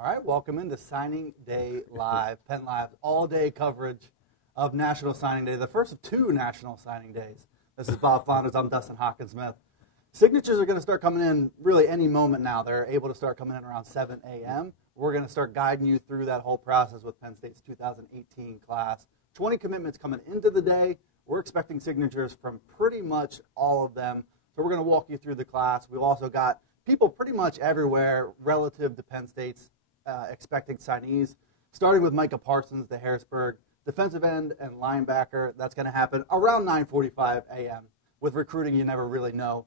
All right, welcome into Signing Day Live, Penn Live's all-day coverage of National Signing Day, the first of two National Signing Days. This is Bob Flanders. I'm Dustin Hawkins-Smith. Signatures are going to start coming in really any moment now. They're able to start coming in around 7 a.m. We're going to start guiding you through that whole process with Penn State's 2018 class. 20 commitments coming into the day. We're expecting signatures from pretty much all of them. So we're going to walk you through the class. We've also got people pretty much everywhere relative to Penn State's expecting signees, starting with Micah Parsons, the Harrisburg defensive end and linebacker. That's going to happen around 9:45 a.m. With recruiting, you never really know.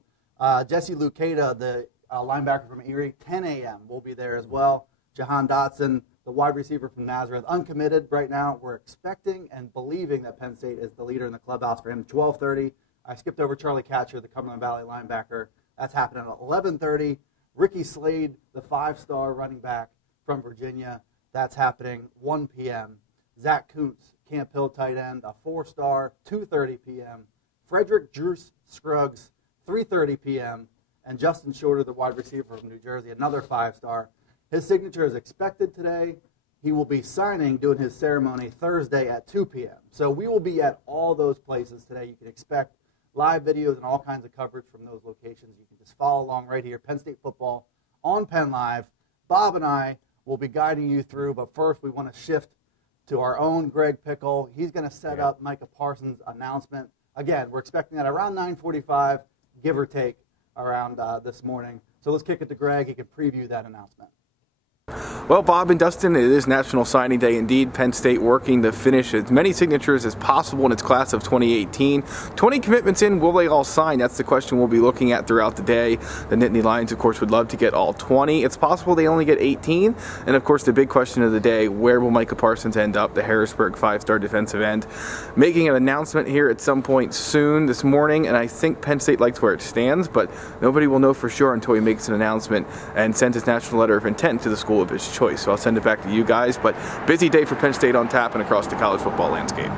Jesse Lucada, the linebacker from Erie, 10 a.m. will be there as well. Jahan Dotson, the wide receiver from Nazareth, uncommitted right now. We're expecting and believing that Penn State is the leader in the clubhouse for him. 12:30. I skipped over Charlie Catcher, the Cumberland Valley linebacker. That's happening at 11:30. Ricky Slade, the five-star running back from Virginia. That's happening 1 p.m. Zach Kuntz, Camp Hill tight end, a four-star, 2:30 p.m. Frederick Druce Scruggs, 3:30 p.m. And Justin Shorter, the wide receiver from New Jersey, another five-star. His signature is expected today. He will be signing, doing his ceremony Thursday at 2 p.m. So we will be at all those places today. You can expect live videos and all kinds of coverage from those locations. You can just follow along right here, Penn State football on Penn Live. Bob and I will be guiding you through, but first we want to shift to our own Greg Pickle. He's going to set up Micah Parsons' announcement. Again, we're expecting that around 9:45, give or take, around this morning. So let's kick it to Greg. He can preview that announcement. Well, Bob and Dustin, it is National Signing Day indeed. Penn State working to finish as many signatures as possible in its class of 2018. 20 commitments in, will they all sign? That's the question we'll be looking at throughout the day. The Nittany Lions, of course, would love to get all 20. It's possible they only get 18. And, of course, the big question of the day, where will Micah Parsons end up, the Harrisburg five-star defensive end? Making an announcement here at some point soon this morning, and I think Penn State likes where it stands, but nobody will know for sure until he makes an announcement and sends his national letter of intent to the school of his choice. So I'll send it back to you guys, but busy day for Penn State on tap and across the college football landscape.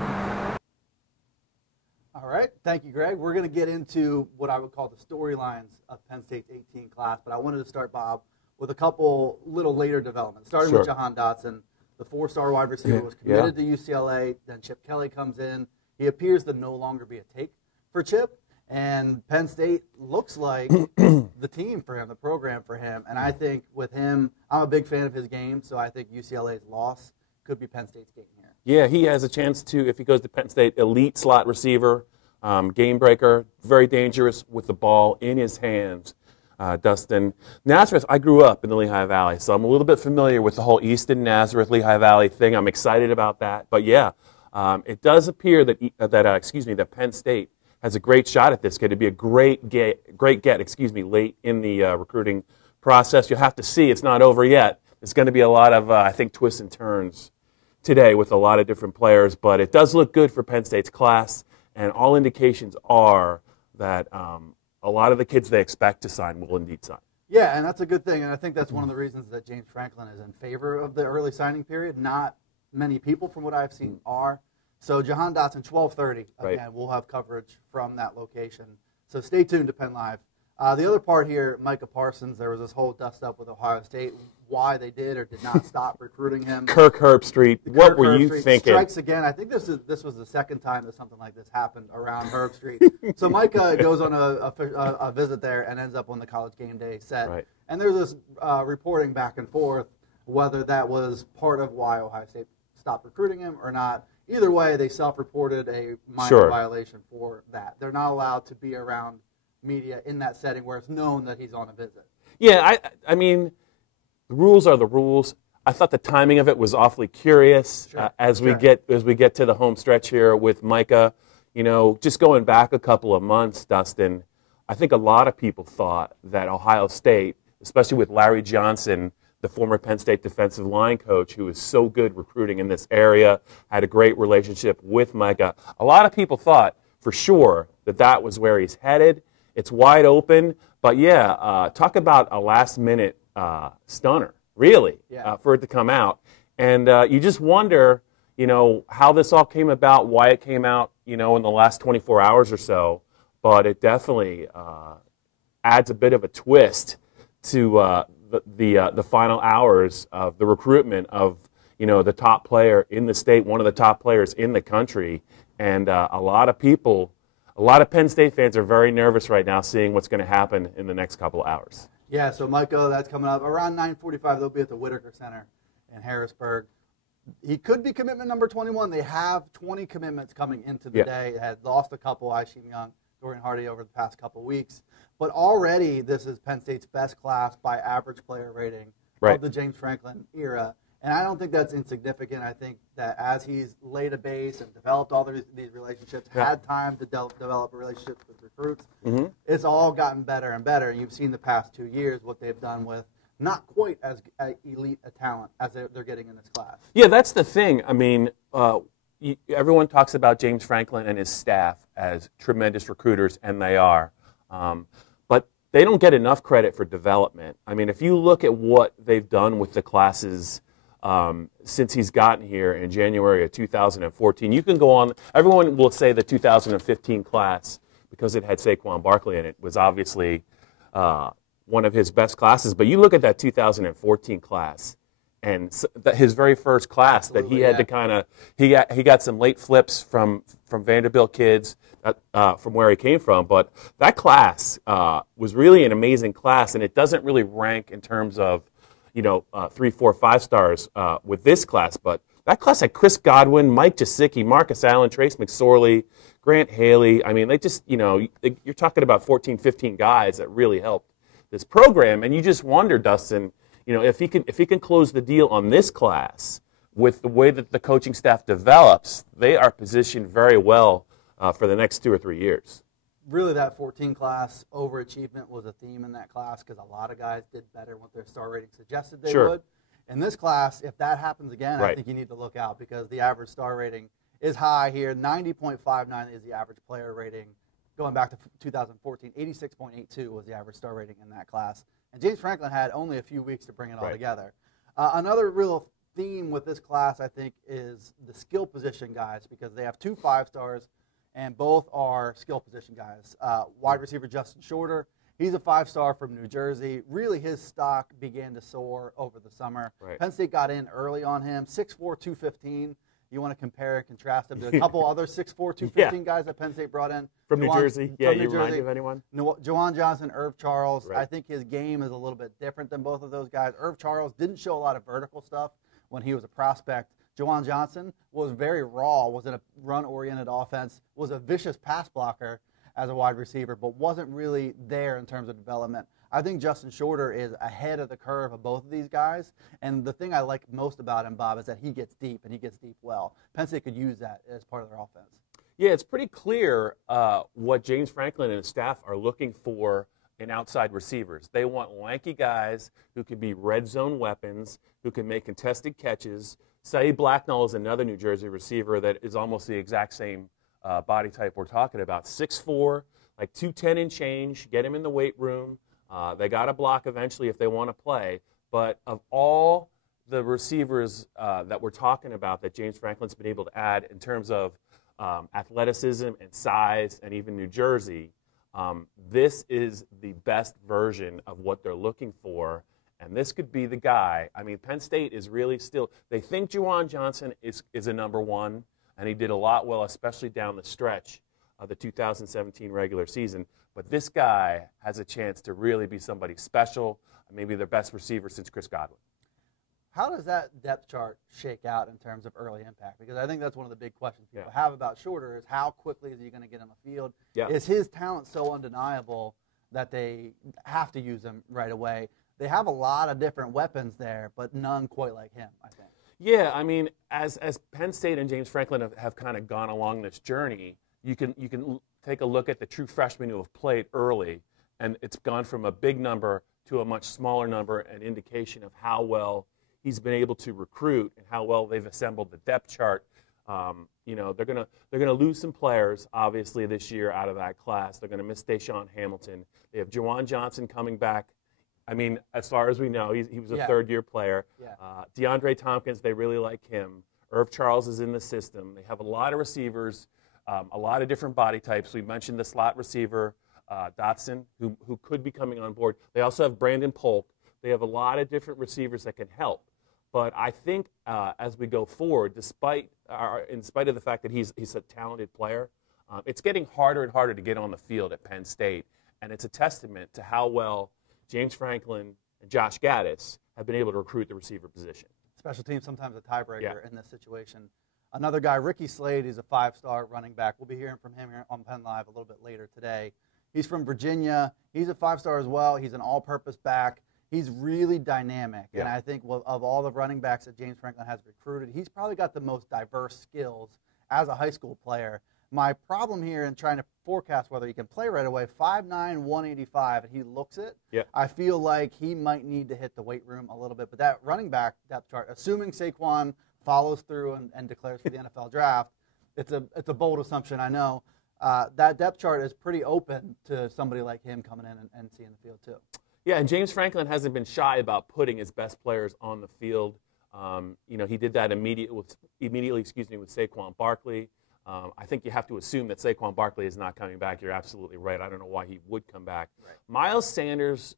All right, thank you, Greg. We're going to get into what I would call the storylines of Penn State's 18 class, but I wanted to start, Bob, with a couple little later developments, starting with Jahan Dotson. The four-star wide receiver was committed to UCLA. Then Chip Kelly comes in. He appears to no longer be a take for Chip. And Penn State looks like the team for him, the program for him. And I think with him, I'm a big fan of his game, so I think UCLA's loss could be Penn State's game here. Yeah, he has a chance to, if he goes to Penn State, elite slot receiver, game breaker, very dangerous with the ball in his hands. Dustin. Nazareth, I grew up in the Lehigh Valley, so I'm a little bit familiar with the whole Easton, Nazareth, Lehigh Valley thing. I'm excited about that. But yeah, it does appear that Penn State has a great shot at this kid. It'd be a great get, late in the recruiting process. You'll have to see. It's not over yet. There's going to be a lot of, I think, twists and turns today with a lot of different players, but it does look good for Penn State's class, and all indications are that a lot of the kids they expect to sign will indeed sign. Yeah, and that's a good thing, and I think that's one of the reasons that James Franklin is in favor of the early signing period. Not many people, from what I've seen, are. So Jahan Dotson, 12:30. Again, we'll have coverage from that location. So stay tuned to Penn Live. The other part here, Micah Parsons, there was this whole dust-up with Ohio State, why they did or did not stop recruiting him. Kirk Herbstreit, what were you thinking? Strikes again. I think this was the second time that something like this happened around Herbstreit. So Micah goes on a visit there and ends up on the College Game Day set. Right. And there's this reporting back and forth whether that was part of why Ohio State stopped recruiting him or not. Either way, they self-reported a minor violation for that. They're not allowed to be around media in that setting where it's known that he's on a visit. Yeah, I mean, the rules are the rules. I thought the timing of it was awfully curious as we get to the home stretch here with Micah. You know, just going back a couple of months, Dustin, I think a lot of people thought that Ohio State, especially with Larry Johnson, the former Penn State defensive line coach, who is so good recruiting in this area, had a great relationship with Micah. A lot of people thought for sure that that was where he's headed. It's wide open, but yeah, talk about a last-minute stunner, really, for it to come out. And you just wonder, you know, how this all came about, why it came out, you know, in the last 24 hours or so. But it definitely adds a bit of a twist to the final hours of the recruitment of the top player in the state, one of the top players in the country, and a lot of people, a lot of Penn State fans are very nervous right now, seeing what's going to happen in the next couple of hours. Yeah, so Micah, that's coming up around 9:45. They'll be at the Whitaker Center in Harrisburg. He could be commitment number 21. They have 20 commitments coming into the day. They had lost a couple, Isheem Young, Dorian Hardy, over the past couple weeks. But already this is Penn State's best class by average player rating of the James Franklin era. And I don't think that's insignificant. I think that as he's laid a base and developed all these relationships, had time to develop relationships with recruits, it's all gotten better and better. You've seen the past 2 years what they've done with not quite as elite a talent as they're getting in this class. Yeah, that's the thing. I mean, everyone talks about James Franklin and his staff as tremendous recruiters, and they are. But they don't get enough credit for development. I mean, if you look at what they've done with the classes since he's gotten here in January of 2014, you can go on. Everyone will say the 2015 class, because it had Saquon Barkley in it, was obviously one of his best classes. But you look at that 2014 class, and his very first class that he had to kind of he got some late flips from Vanderbilt kids from where he came from. But that class was really an amazing class, and it doesn't really rank in terms of 3, 4, 5 stars with this class. But that class had Chris Godwin, Mike Gesicki, Marcus Allen, Trace McSorley, Grant Haley. I mean, they just you're talking about 14, 15 guys that really helped this program, and you just wonder, Dustin, if he can close the deal on this class with the way that the coaching staff develops, they are positioned very well for the next 2 or 3 years. Really, that 14 class overachievement was a theme in that class because a lot of guys did better than what their star rating suggested they would. In this class, if that happens again, I think you need to look out because the average star rating is high here. 90.59 is the average player rating. Going back to 2014, 86.82 was the average star rating in that class. And James Franklin had only a few weeks to bring it all together. Another real theme with this class, I think, is the skill position guys because they have 2 5-stars, and both are skill position guys. Wide receiver Justin Shorter, he's a 5-star from New Jersey. Really, his stock began to soar over the summer. Penn State got in early on him, 6'4", 215. You want to compare and contrast him to a couple other 6'4", 215 guys that Penn State brought in. From New Jersey. Yeah, you remind me of anyone? Juwan Johnson, Irv Charles. I think his game is a little bit different than both of those guys. Irv Charles didn't show a lot of vertical stuff when he was a prospect. Juwan Johnson was very raw, was in a run-oriented offense, was a vicious pass blocker as a wide receiver, but wasn't really there in terms of development. I think Justin Shorter is ahead of the curve of both of these guys, and the thing I like most about him, Bob, is that he gets deep, and he gets deep well. Penn State could use that as part of their offense. Yeah, it's pretty clear what James Franklin and his staff are looking for in outside receivers. They want lanky guys who can be red zone weapons, who can make contested catches. Saeed Blacknall is another New Jersey receiver that is almost the exact same body type we're talking about. 6'4", like 210 and change, get him in the weight room. They got to block eventually if they want to play. But of all the receivers that we're talking about that James Franklin's been able to add in terms of athleticism and size and even New Jersey, this is the best version of what they're looking for. And this could be the guy. I mean, Penn State is really still – they think Juwan Johnson is a number one, and he did a lot well, especially down the stretch of the 2017 regular season. But this guy has a chance to really be somebody special, maybe their best receiver since Chris Godwin. How does that depth chart shake out in terms of early impact? Because I think that's one of the big questions people have about Shorter is how quickly is he going to get on the field? Is his talent so undeniable that they have to use him right away? They have a lot of different weapons there, but none quite like him, I think. Yeah, I mean, as Penn State and James Franklin have kind of gone along this journey, you can take a look at the true freshmen who have played early, and it's gone from a big number to a much smaller number, an indication of how well he's been able to recruit and how well they've assembled the depth chart. They're gonna lose some players obviously this year out of that class. They're gonna miss Deshaun Hamilton. They have Juwan Johnson coming back. I mean, as far as we know, he was a third-year player. DeAndre Tompkins, they really like him. Irv Charles is in the system. They have a lot of receivers, a lot of different body types. We mentioned the slot receiver, Dotson, who could be coming on board. They also have Brandon Polk. They have a lot of different receivers that can help. But I think as we go forward, in spite of the fact that he's a talented player, it's getting harder and harder to get on the field at Penn State. And it's a testament to how well James Franklin and Josh Gaddis have been able to recruit the receiver position. Special teams sometimes a tiebreaker in this situation. Another guy, Ricky Slade, he's a 5-star running back. We'll be hearing from him here on Penn Live a little bit later today. He's from Virginia. He's a 5-star as well. He's an all-purpose back. He's really dynamic. And I think of all the running backs that James Franklin has recruited, he's probably got the most diverse skills as a high school player. My problem here in trying to forecast whether he can play right away, 5'9", 185, and he looks it. Yeah. I feel like he might need to hit the weight room a little bit. But that running back depth chart, assuming Saquon follows through and declares for the NFL draft, it's a bold assumption, I know. That depth chart is pretty open to somebody like him coming in and seeing the field too. Yeah, and James Franklin hasn't been shy about putting his best players on the field. He did that immediately with Saquon Barkley. I think you have to assume that Saquon Barkley is not coming back. You're absolutely right. I don't know why he would come back. Right. Miles Sanders,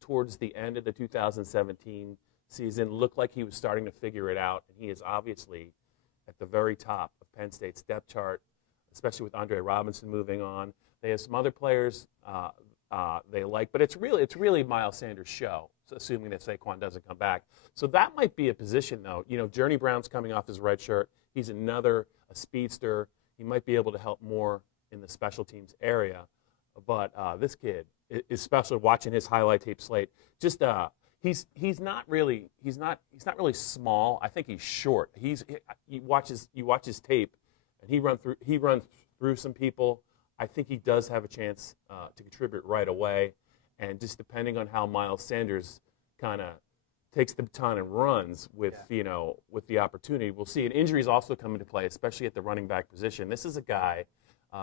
towards the end of the 2017 season, looked like he was starting to figure it out, and he is obviously at the very top of Penn State's depth chart, especially with Andre Robinson moving on. They have some other players they like, but it's really Miles Sanders' show, assuming that Saquon doesn't come back. So that might be a position, though. Journey Brown's coming off his red shirt. He's a speedster. He might be able to help more in the special teams area. But this kid is special. Watching his highlight tape slate, just he's not really small. I think he's short. You watch his tape, and he runs through some people. I think he does have a chance to contribute right away. And just depending on how Miles Sanders kind of takes the baton and runs with the opportunity, we'll see. And injuries also come into play, especially at the running back position. This is a guy,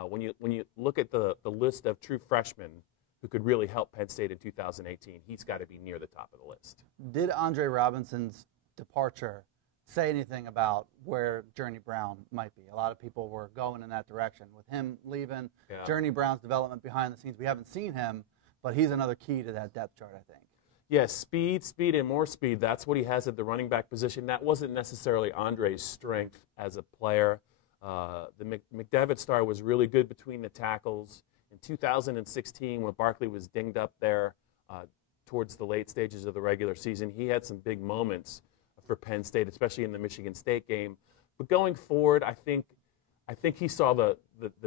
when you look at the list of true freshmen who could really help Penn State in 2018, he's got to be near the top of the list. Did Andre Robinson's departure say anything about where Journey Brown might be? A lot of people were going in that direction. With him leaving, Journey Brown's development behind the scenes, we haven't seen him, but he's another key to that depth chart, I think. Yes, speed, and more speed. That's what he has at the running back position. That wasn't necessarily Andre's strength as a player. The McDevitt star was really good between the tackles. In 2016, when Barkley was dinged up there towards the late stages of the regular season, he had some big moments for Penn State, especially in the Michigan State game. But going forward, I think he saw the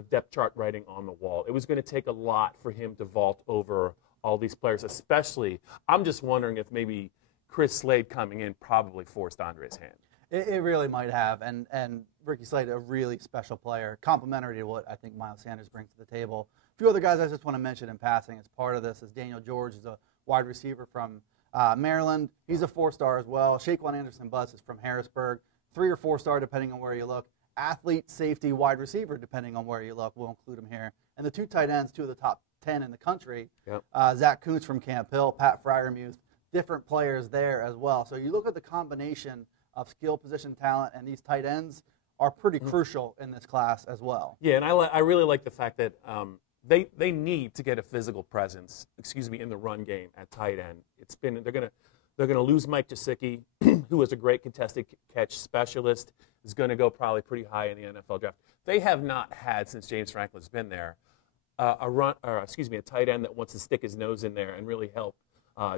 depth chart writing on the wall. It was going to take a lot for him to vault over all these players, especially, I'm just wondering if maybe Chris Slade coming in probably forced Andre's hand. It really might have, and Ricky Slade, a really special player, complementary to what I think Miles Sanders brings to the table. A few other guys I just want to mention in passing as part of this is Daniel George, is a wide receiver from Maryland. He's a 4-star as well. Shaquan Anderson-Butts is from Harrisburg, 3 or 4-star depending on where you look. Athlete, safety, wide receiver depending on where you look. We'll include him here. And the 2 tight ends, 2 of the top 10 in the country. Yep. Zach Kuntz from Camp Hill, Pat Fryermuth, different players there as well. So you look at the combination of skill position talent, and these tight ends are pretty crucial in this class as well. Yeah, and I really like the fact that they need to get a physical presence, in the run game at tight end. They're gonna lose Mike Gesicki, who is a great contested catch specialist, is going to go probably pretty high in the NFL draft. They have not had, since James Franklin's been there, a tight end that wants to stick his nose in there and really help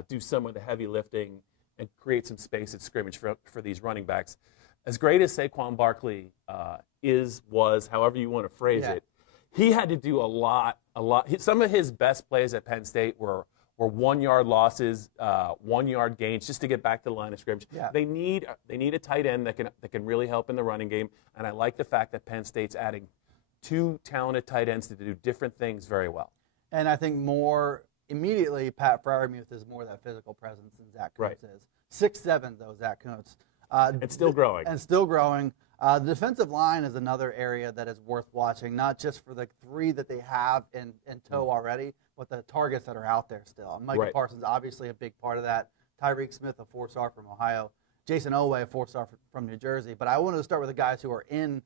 do some of the heavy lifting and create some space at scrimmage for these running backs. As great as Saquon Barkley was, however you want to phrase it, he had to do a lot. Some of his best plays at Penn State were 1-yard losses, 1-yard gains, just to get back to the line of scrimmage. Yeah. They need a tight end that can really help in the running game, and I like the fact that Penn State's adding 2 talented tight ends to do different things very well. And I think more immediately, Pat Fryermuth is more that physical presence than Zach Kuntz is. 6'7", though, Zach Kuntz. And still growing. The defensive line is another area that is worth watching, not just for the 3 that they have in tow already, but the targets that are out there still. Micah Parsons, obviously a big part of that. Tyreek Smith, a 4-star from Ohio. Jason Oweh, a 4-star from New Jersey. But I wanted to start with the guys who are in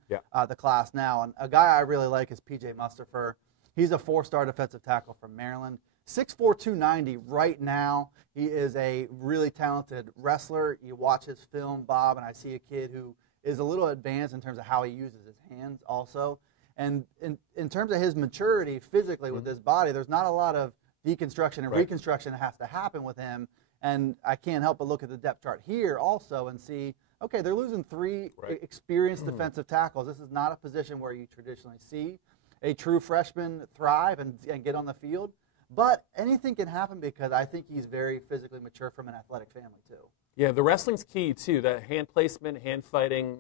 the class now. And a guy I really like is P.J. Mustafer. He's a 4-star defensive tackle from Maryland. 6'4", 290 right now. He is a really talented wrestler. You watch his film, Bob, and I see a kid who is a little advanced in terms of how he uses his hands also. And in terms of his maturity physically with his body, there's not a lot of deconstruction and reconstruction that has to happen with him. And I can't help but look at the depth chart here also and see, okay, they're losing three experienced defensive tackles. This is not a position where you traditionally see a true freshman thrive and get on the field. But anything can happen because I think he's very physically mature from an athletic family too. Yeah, the wrestling's key too. That hand placement, hand fighting,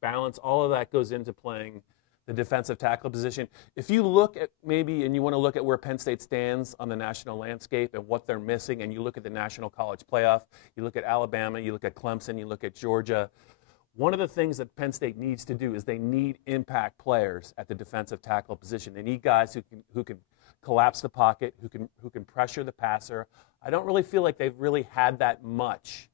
balance, all of that goes into playing the defensive tackle position. If you look at and you want to look at where Penn State stands on the national landscape and what they're missing, and you look at the National College Playoff, you look at Alabama, you look at Clemson, you look at Georgia, one of the things that Penn State needs to do is they need impact players at the defensive tackle position. They need guys who can collapse the pocket, who can pressure the passer. I don't really feel like they've really had that much,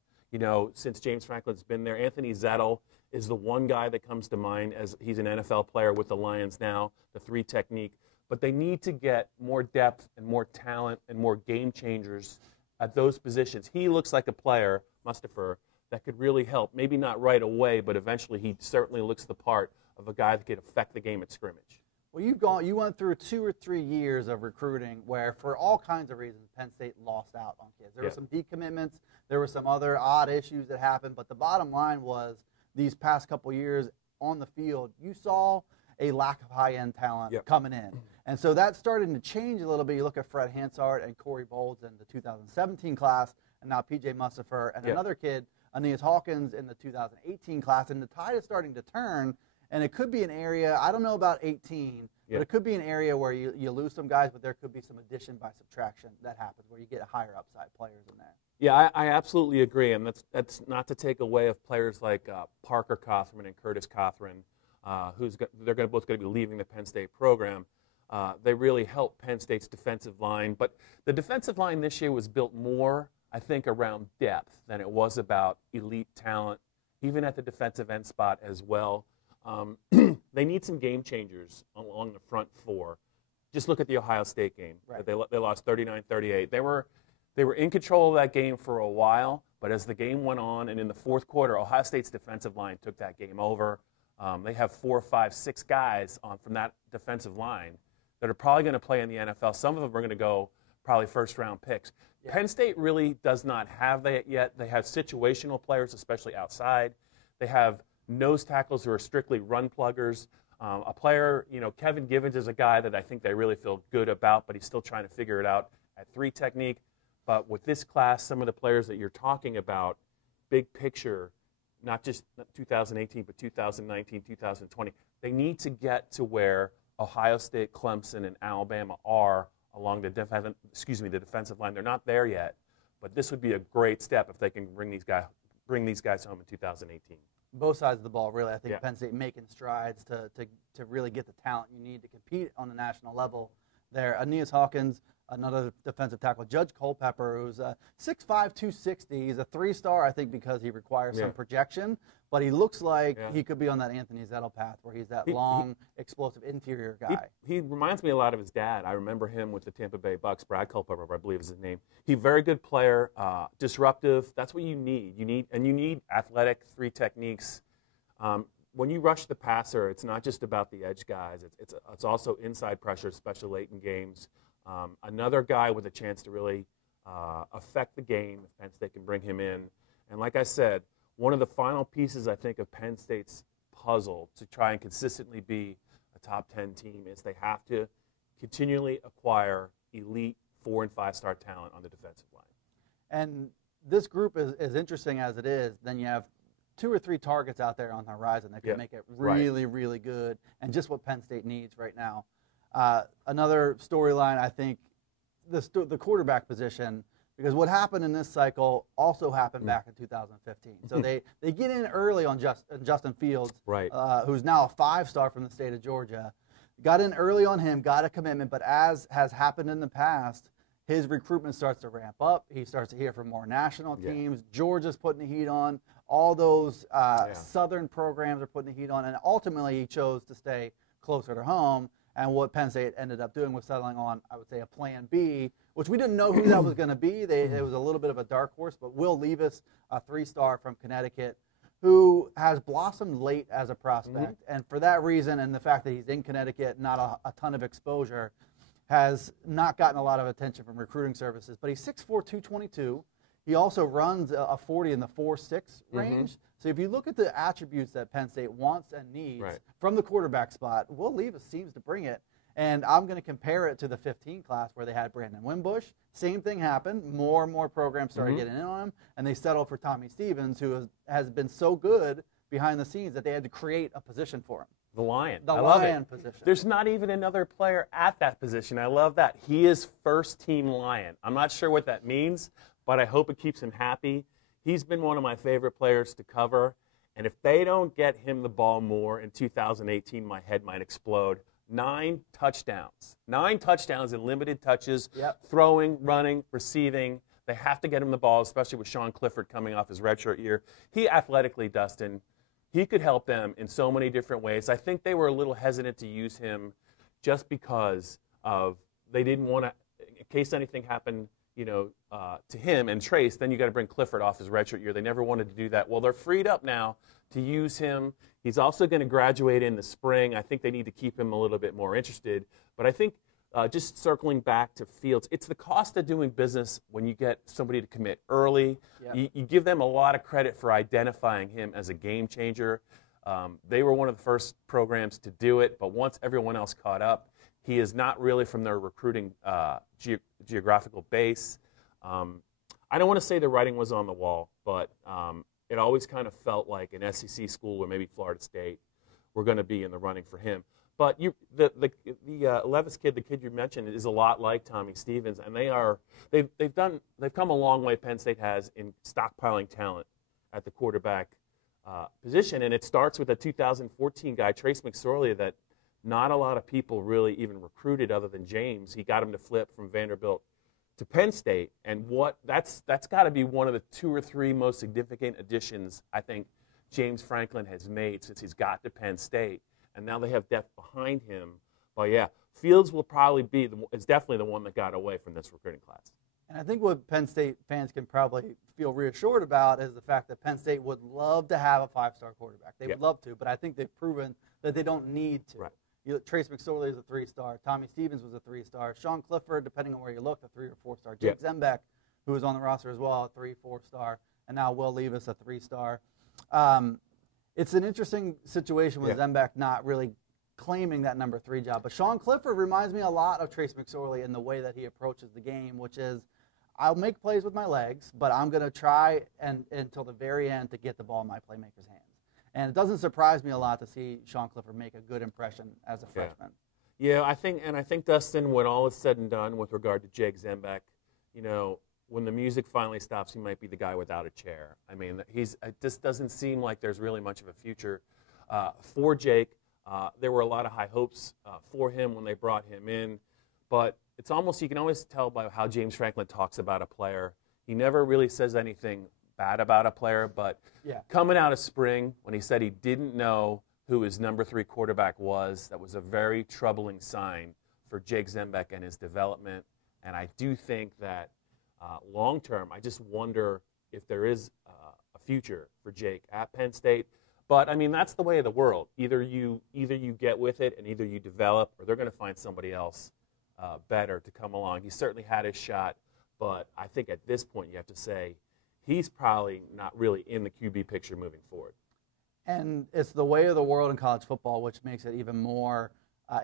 since James Franklin's been there. Anthony Zettel is the one guy that comes to mind as he's an NFL player with the Lions now, the 3 technique. But they need to get more depth and more talent and more game changers at those positions. He looks like a player, Mustapher, that could really help. Maybe not right away, but eventually he certainly looks the part of a guy that could affect the game at scrimmage. Well, you went through 2 or 3 years of recruiting where, for all kinds of reasons, Penn State lost out on kids. There were some decommitments. There were some other odd issues that happened. But the bottom line was, these past couple years on the field, you saw a lack of high-end talent coming in. And so that's starting to change a little bit. You look at Fred Hansard and Corey Bolds in the 2017 class, and now P.J. Mustapher, and another kid, Aeneas Hawkins, in the 2018 class. And the tide is starting to turn, and it could be an area, I don't know about 18, but it could be an area where you lose some guys, but there could be some addition by subtraction that happens, where you get higher upside players in there. Yeah, I absolutely agree, and that's not to take away of players like Parker Cothran and Curtis Cothran, they're both going to be leaving the Penn State program. They really help Penn State's defensive line, but the defensive line this year was built more, I think, around depth than it was about elite talent, even at the defensive end spot as well. They need some game changers along the front 4. Just look at the Ohio State game. Right. They lost 39-38. They were in control of that game for a while, but as the game went on and in the fourth quarter, Ohio State's defensive line took that game over. They have 4, 5, 6 guys from that defensive line that are probably going to play in the NFL. Some of them are going to go probably first-round picks. Yeah. Penn State really does not have that yet. They have situational players, especially outside. They have nose tackles who are strictly run pluggers. A player, Kevin Givens is a guy that I think they really feel good about, but he's still trying to figure it out at 3 technique. But with this class, some of the players that you're talking about, big picture, not just 2018, but 2019, 2020, they need to get to where Ohio State, Clemson, and Alabama are along the defensive line. They're not there yet, but this would be a great step if they can bring these guys home in 2018. Both sides of the ball, really. I think Penn State making strides to really get the talent you need to compete on the national level there. Aeneas Hawkins, another defensive tackle. Judge Culpepper, who's 6'5", 260. He's a 3-star, I think, because he requires some projection. But he looks like he could be on that Anthony Zettel path where he's that long, explosive interior guy. He reminds me a lot of his dad. I remember him with the Tampa Bay Bucks. Brad Culpepper, I believe is his name. He's a very good player, disruptive. That's what you need. You need athletic 3 techniques. When you rush the passer, it's not just about the edge guys. It's also inside pressure, especially late in games. Another guy with a chance to really affect the game if Penn State can bring him in. And like I said, one of the final pieces, I think, of Penn State's puzzle to try and consistently be a top 10 team is they have to continually acquire elite 4- and 5-star talent on the defensive line. And this group is as interesting as it is. Then you have 2 or 3 targets out there on the horizon that could make it really, really good, and just what Penn State needs right now. Another storyline, I think, the quarterback position, because what happened in this cycle also happened back in 2015. So they get in early on Justin Fields, who's now a 5-star from the state of Georgia. Got in early on him, got a commitment, but as has happened in the past, his recruitment starts to ramp up. He starts to hear from more national teams. Georgia's putting the heat on. All those southern programs are putting the heat on. And ultimately, he chose to stay closer to home. And what Penn State ended up doing was settling on, I would say, a plan B, which we didn't know who that was going to be. It was a little bit of a dark horse, but Will Levis, a 3-star from Connecticut, who has blossomed late as a prospect. And for that reason, and the fact that he's in Connecticut, not a ton of exposure, has not gotten a lot of attention from recruiting services. But he's 6'4", 222. He also runs a 40 in the 4.6 range. So if you look at the attributes that Penn State wants and needs from the quarterback spot, Will Levis seems to bring it. And I'm going to compare it to the 15 class where they had Brandon Wimbush. Same thing happened. More and more programs started getting in on him, and they settled for Tommy Stevens, who has been so good behind the scenes that they had to create a position for him. The Lion. The Lion position. There's not even another player at that position. I love that. He is first-team Lion. I'm not sure what that means, but I hope it keeps him happy. He's been one of my favorite players to cover, and if they don't get him the ball more in 2018, my head might explode. 9 touchdowns. 9 touchdowns in limited touches, throwing, running, receiving. They have to get him the ball, especially with Sean Clifford coming off his redshirt year. He athletically, Dustin, he could help them in so many different ways. I think they were a little hesitant to use him just because of they didn't want to, in case anything happened, to him and Trace, then you got to bring Clifford off his redshirt year. They never wanted to do that. Well, they're freed up now to use him. He's also going to graduate in the spring. I think they need to keep him a little bit more interested. But I think just circling back to Fields, it's the cost of doing business when you get somebody to commit early. You give them a lot of credit for identifying him as a game changer. They were one of the first programs to do it, but once everyone else caught up, he is not really from their recruiting geographical base. I don't want to say the writing was on the wall, but it always kind of felt like an SEC school or maybe Florida State were going to be in the running for him. But the Levis kid, the kid you mentioned, is a lot like Tommy Stevens, and they've come a long way. Penn State has in stockpiling talent at the quarterback position, and it starts with a 2014 guy, Trace McSorley, that not a lot of people really even recruited other than James. He got him to flip from Vanderbilt to Penn State, and that's got to be one of the 2 or 3 most significant additions I think James Franklin has made since he's got to Penn State. And now they have depth behind him. But yeah, Fields will probably be is definitely the one that got away from this recruiting class. And I think what Penn State fans can probably feel reassured about is the fact that Penn State would love to have a 5-star quarterback. They would love to, but I think they've proven that they don't need to. Right. Trace McSorley is a 3-star. Tommy Stevens was a 3-star. Sean Clifford, depending on where you look, a 3 or 4-star. Jake Zembeck, who was on the roster as well, a 3-4-star. And now Will Levis, a 3-star. It's an interesting situation with Zembeck not really claiming that number 3 job. But Sean Clifford reminds me a lot of Trace McSorley in the way that he approaches the game, which is I'll make plays with my legs, but I'm going to try until the very end to get the ball in my playmaker's hands. And it doesn't surprise me a lot to see Sean Clifford make a good impression as a freshman. Yeah, I think Dustin, when all is said and done with regard to Jake Zembeck, when the music finally stops, he might be the guy without a chair. I mean, it just doesn't seem like there's really much of a future for Jake. There were a lot of high hopes for him when they brought him in, but it's almost, you can always tell by how James Franklin talks about a player. He never really says anything bad about a player, but coming out of spring, when he said he didn't know who his number 3 quarterback was, that was a very troubling sign for Jake Zembeck and his development. And I do think that long term, I just wonder if there is a future for Jake at Penn State. But I mean, that's the way of the world. Either you get with it and either you develop, or they're going to find somebody else better to come along. He certainly had his shot, but I think at this point you have to say he's probably not really in the QB picture moving forward. And it's the way of the world in college football, which makes it even more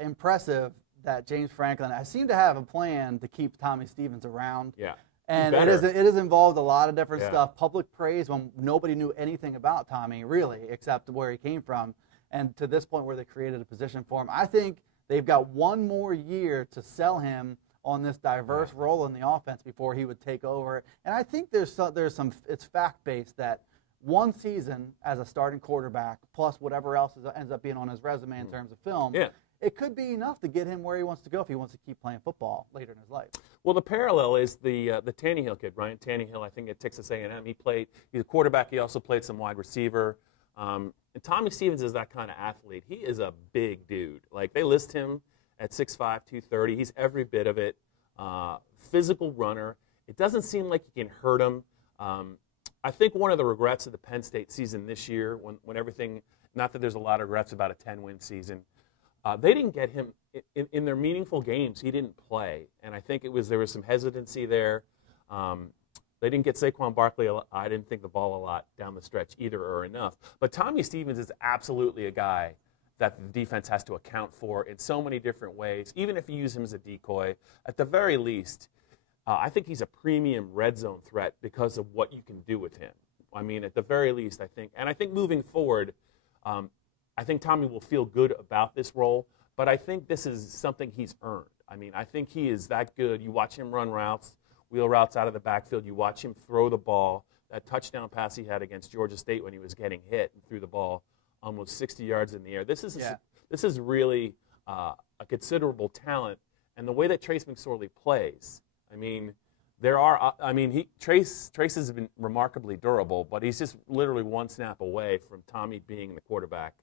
impressive that James Franklin, I seem to have a plan to keep Tommy Stevens around. Yeah. And it has involved a lot of different stuff. Public praise when nobody knew anything about Tommy, really, except where he came from. And to this point where they created a position for him, I think they've got one more year to sell him on this diverse role in the offense before he would take over. And I think there's some it's fact-based that one season as a starting quarterback plus whatever else ends up being on his resume in terms of film, it could be enough to get him where he wants to go if he wants to keep playing football later in his life. Well, the parallel is the Tannehill kid, Ryan Tannehill. I think at Texas A&M, he's a quarterback. He also played some wide receiver. And Tommy Stevens is that kind of athlete. He is a big dude. Like, they list him at 6'5", 230. He's every bit of it. Physical runner. It doesn't seem like you can hurt him. I think one of the regrets of the Penn State season this year, when everything, not that there's a lot of regrets about a 10-win season, they didn't get him in their meaningful games. He didn't play, and I think there was some hesitancy there. They didn't get Saquon Barkley. I didn't think the ball a lot down the stretch either, or enough. But Tommy Stevens is absolutely a guy that the defense has to account for in so many different ways. Even if you use him as a decoy, at the very least, I think he's a premium red zone threat because of what you can do with him. I mean, at the very least, I think moving forward, I think Tommy will feel good about this role, but I think this is something he's earned. I mean, I think he is that good. You watch him run routes, wheel routes out of the backfield. You watch him throw the ball. That touchdown pass he had against Georgia State when he was getting hit and threw the ball almost 60 yards in the air. This is really a considerable talent. And the way that Trace McSorley plays, I mean, Trace has been remarkably durable, but he's just literally one snap away from Tommy being the quarterback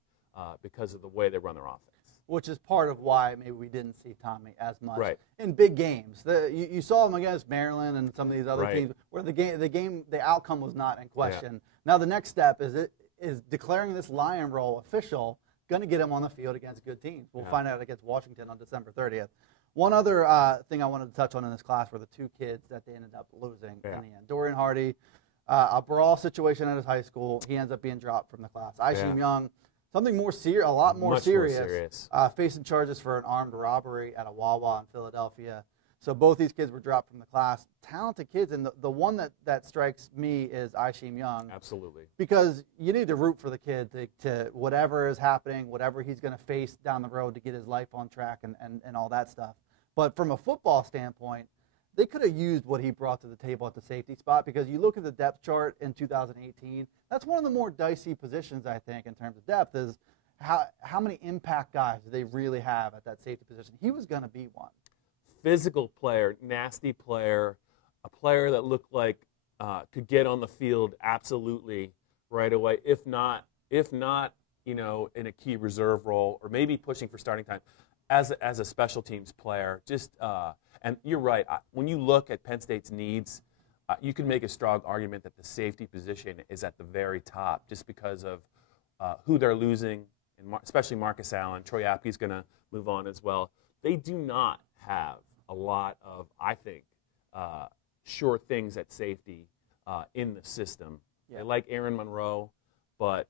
because of the way they run their offense. Which is part of why maybe we didn't see Tommy as much in big games. You saw him against Maryland and some of these other teams where the outcome was not in question. Yeah. Now the next step is declaring this Lion role official, going to get him on the field against good teams. We'll find out against Washington on December 30th. One other thing I wanted to touch on in this class were the two kids that they ended up losing in the end. Dorian Hardy, a brawl situation at his high school. He ends up being dropped from the class. Aisheem Young, something more serious, a lot more serious. Facing charges for an armed robbery at a Wawa in Philadelphia. So both these kids were dropped from the class. Talented kids, and the one that strikes me is Aisheem Young. Absolutely. Because you need to root for the kid to whatever is happening, whatever he's going to face down the road to get his life on track and all that stuff. But from a football standpoint, they could have used what he brought to the table at the safety spot, because you look at the depth chart in 2018, that's one of the more dicey positions, I think, in terms of depth, is how many impact guys do they really have at that safety position. He was going to be one. Physical player, nasty player, a player that looked like could get on the field absolutely right away, if not, in a key reserve role, or maybe pushing for starting time as a special teams player. And you're right. When you look at Penn State's needs, you can make a strong argument that the safety position is at the very top, just because of who they're losing, and especially Marcus Allen. Troy Apke's going to move on as well. They do not have a lot of, I think, sure things at safety in the system. Yeah. They like Aaron Monroe, but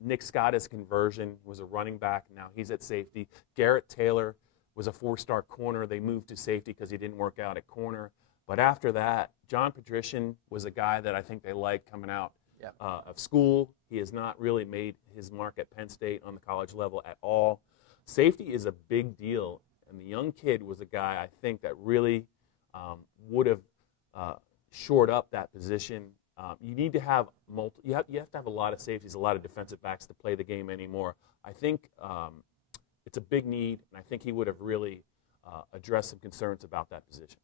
Nick Scott's conversion was a running back. Now he's at safety. Garrett Taylor was a 4-star corner. They moved to safety because he didn't work out at corner. But after that, John Patrician was a guy that I think they liked coming out of school. He has not really made his mark at Penn State on the college level at all. Safety is a big deal, and the young kid was a guy I think that really would have shored up that position. You need to have you have to have a lot of safeties, a lot of defensive backs to play the game anymore. I think it's a big need, and I think he would have really addressed some concerns about that position.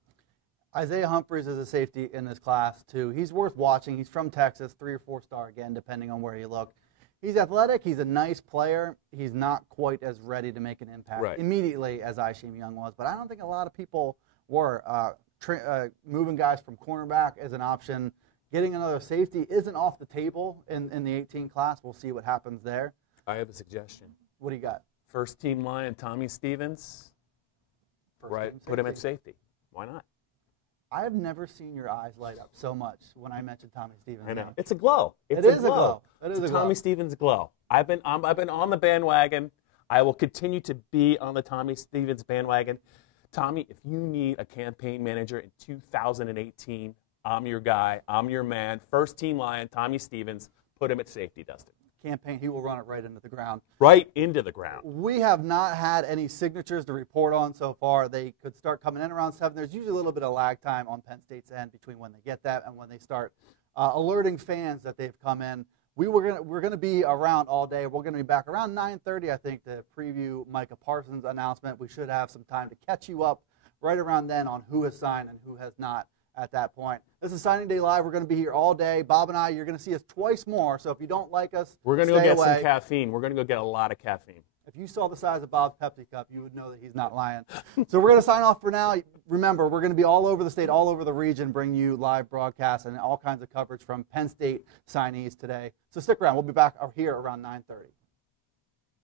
Isaiah Humphreys is a safety in this class, too. He's worth watching. He's from Texas, 3 or 4 star again, depending on where you look. He's athletic. He's a nice player. He's not quite as ready to make an impact immediately as Aisheem Young was, but I don't think a lot of people were. Moving guys from cornerback is an option. Getting another safety isn't off the table in the 18 class. We'll see what happens there. I have a suggestion. What do you got? First team Lion, Tommy Stevens. Put him at safety. Why not? I have never seen your eyes light up so much when I mentioned Tommy Stevens. I know. It's a glow. It is a glow. It's a Tommy Stevens glow. I've been on the bandwagon. I will continue to be on the Tommy Stevens bandwagon. Tommy, if you need a campaign manager in 2018, I'm your guy. I'm your man. First team Lion, Tommy Stevens. Put him at safety, Dustin. Campaign, he will run it right into the ground. Right into the ground. We have not had any signatures to report on so far. They could start coming in around 7. There's usually a little bit of lag time on Penn State's end between when they get that and when they start alerting fans that they've come in. We're gonna be around all day. We're gonna be back around 9:30, I think, to preview Micah Parsons' announcement. We should have some time to catch you up right around then on who has signed and who has not at that point. This is Signing Day Live. We're going to be here all day. Bob and I, you're going to see us twice more, so if you don't like us, we're going to go get some caffeine. We're going to go get a lot of caffeine. If you saw the size of Bob's Pepsi cup, you would know that he's not lying. So we're going to sign off for now. Remember, we're going to be all over the state, all over the region, bring you live broadcasts and all kinds of coverage from Penn State signees today. So stick around. We'll be back here around 9:30.